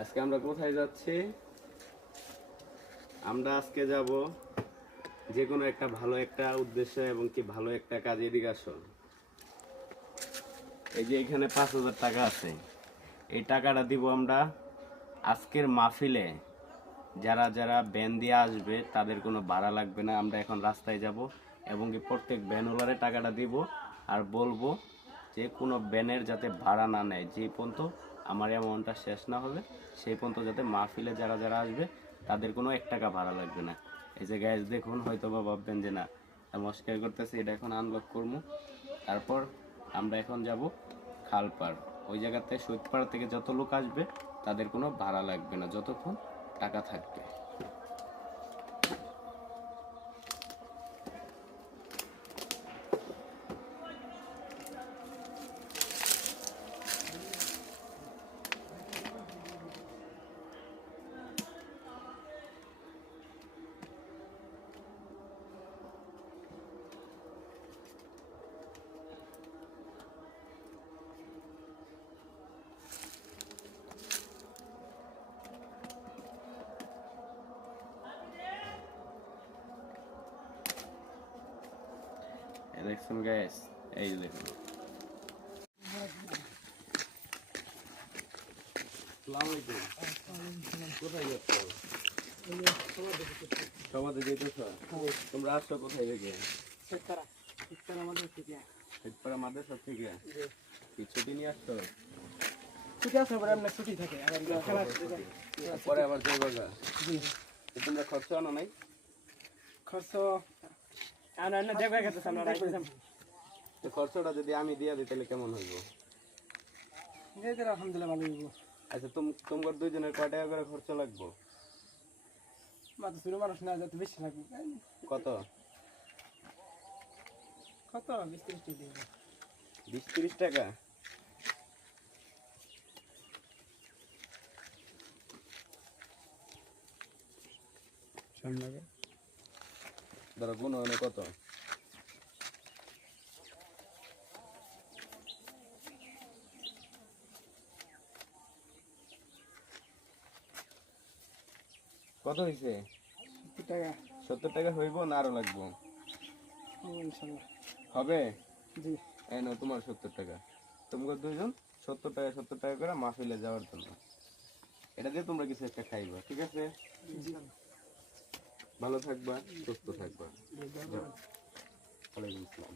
আজকে আমরা কোথায় যাচ্ছি? আমরা আজকে যাব যে কোনো একটা ভালো একটা উদ্দেশ্যে এবং কি ভালো একটা কাজে। এদিকে আসো। এই যে এখানে 5,000 টাকা আছে, এই টাকাটা দিব আমরা আজকের মাহফিলে। যারা যারা ভ্যান দিয়ে আসবে তাদের কোনো ভাড়া লাগবে না। আমরা এখন রাস্তায় যাব এবং কি প্রত্যেক ভ্যানওয়ালারে টাকাটা দিব আর বলবো যে কোনো ভ্যানের যাতে ভাড়া না নেয়, যে পর্যন্ত আমার অ্যামাউন্টটা শেষ না হবে সেই পর্যন্ত, যাতে মাহফিলে যারা যারা আসবে তাদের কোনো 1 টাকা ভাড়া লাগবে না। এই যে গ্যাস দেখুন, হয়তো বা ভাববেন যে না মস্কার করতেছে, এটা এখন আনলক করবো। তারপর আমরা এখন যাব খালপাড়। ওই জায়গাতে শহীদপাড়া থেকে যত লোক আসবে তাদের কোনো ভাড়া লাগবে না, যতক্ষণ টাকা থাকবে। দেখছেন গ্যাস, এই যে দেখুন। কোথায় যাচ্ছ? সমাজে যেতেছ? তোমরা আসছো কোথায় থেকে? শীতপাড়া মাদ্রাসা থেকে। কি ছুটি নিয়ে আসছো? ছুটি থাকে পরে আবার যাইবা গা? তোমরা খরচ আনো নাই? খরচ তো খরচটা যদি আমি দিয়ে দিই তাহলে কেমন হইব? আলহামদুলিল্লাহ ভালো হইব। আচ্ছা তোমার দুইজনের কয় টাকা করে খরচ লাগবে? মাত্র ছোট মানুষ না, যত বেশি লাগবে। কত? কত 20-30 টাকা। 20-30 টাকা? ধরো গুণ হলে কত? কত হয়েছে? 70 টাকা। 70 টাকা হইব না আরো লাগবো? ইনশাআল্লাহ হবে। জি। এই নাও তোমার 70 টাকা। তোমরা দুইজন 70 টাকা করে মাহফিলে যাওয়ার জন্য। এটা দিয়ে তোমরা কিছু একটা খাইবা, ঠিক আছে? জি। ভালো থাকবা, সুস্থ থাকবা। ওয়ালাইকুম আসসালাম।